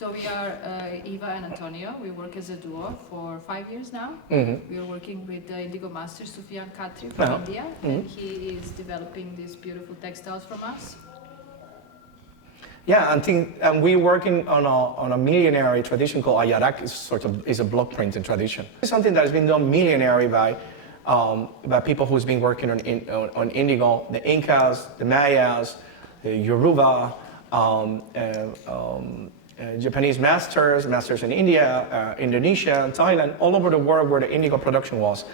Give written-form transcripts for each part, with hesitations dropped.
So we are Eva and Antonio. We work as a duo for 5 years now. We are working with the Indigo master Sufiyan Khatri from India, and he is developing these beautiful textiles from us. Yeah, and we're working on a millenary tradition called Ajrakhpur. Is a block printing tradition. It's something that has been done millenary by people who's been working on indigo, the Incas, the Mayas, the Yoruba, Japanese masters in India, Indonesia, Thailand, all over the world where the indigo production was.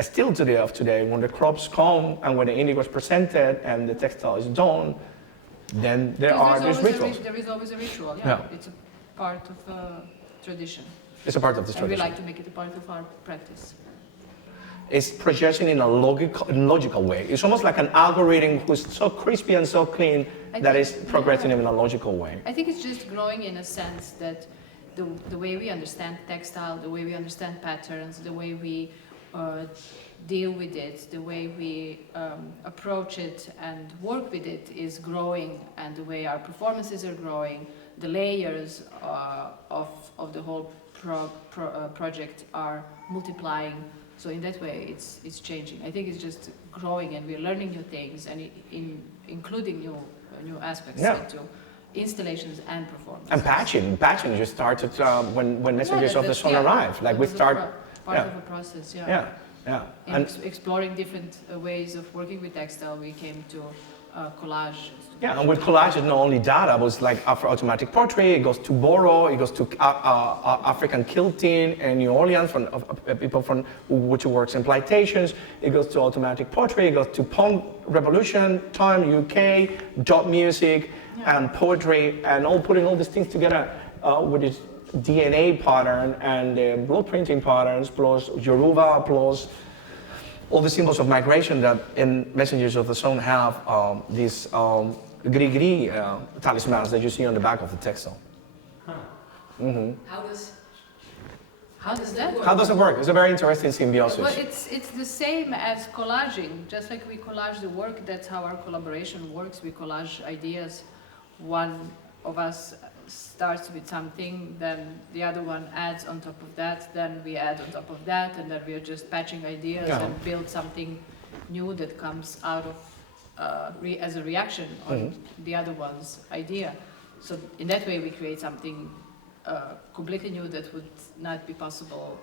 Still today, when the crops come and when the indigo is presented and the textile is done, then there are these rituals. There is always a ritual, yeah. It's a part of a tradition. It's a part of this tradition. And we like to make it a part of our practice. It's projection in a logical way. It's almost like an algorithm who's so crispy and so clean that is progressing in a logical way. I think it's just growing in a sense that the way we understand textile, the way we understand patterns, the way we deal with it, the way we approach it and work with it is growing, and the way our performances are growing, the layers of the whole project are multiplying. So in that way, it's changing. I think it's just growing, and we're learning new things, and including new aspects into installations and performance. And patching just started when Messengers of the Sun arrived. Like we start part of a process, and exploring different ways of working with textile, we came to collage. Yeah, and with collage, it's not only data, but it's like Afro-automatic portrait, it goes to Boro, it goes to African quilting in New Orleans, from people from which works in plantations, it goes to automatic portrait, it goes to punk revolution, time, UK, dot music, and poetry, and putting all these things together with this DNA pattern and the blueprinting patterns, plus Yoruba, plus all the symbols of migration that in Messengers of the Sun have these gris-gris talismans that you see on the back of the textile. How does that work? How does it work? It's a very interesting symbiosis. Well, it's the same as collaging. Just like we collage the work, that's how our collaboration works. We collage ideas. One of us starts with something, then the other one adds on top of that, then we add on top of that, and then we are just patching ideas and build something new that comes out of as a reaction on the other one's idea. So in that way we create something completely new that would not be possible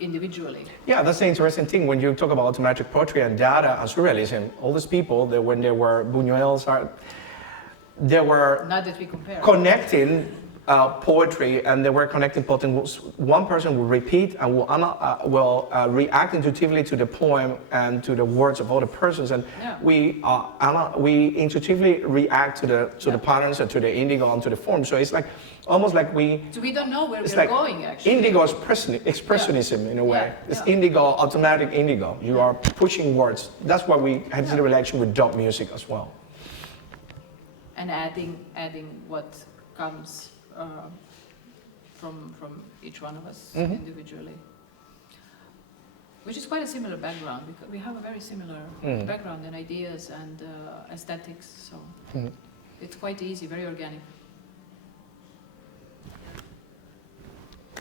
individually. Yeah, that's the interesting thing when you talk about automatic poetry and data and surrealism. All these people, that when they were Buñuel's art, they were not that we compare. Connecting poetry, and they were connecting poetry. One person will repeat and will react intuitively to the poem and to the words of other persons, and we intuitively react to the patterns and to the indigo and to the form. So it's like almost like So we don't know where we're going actually. Indigo expressionism in a way. It's indigo, automatic indigo. You are pushing words. That's why we had the relation with dub music as well. And adding what comes from each one of us individually, which is quite a similar background, because we have a very similar background in ideas and aesthetics. So it's quite easy, very organic.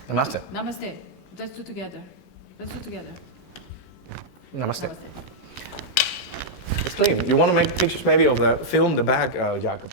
Namaste. Namaste. Let's do together. Let's do together. Namaste. Namaste. It's clean. You want to make pictures maybe of the film, the back, Jacob?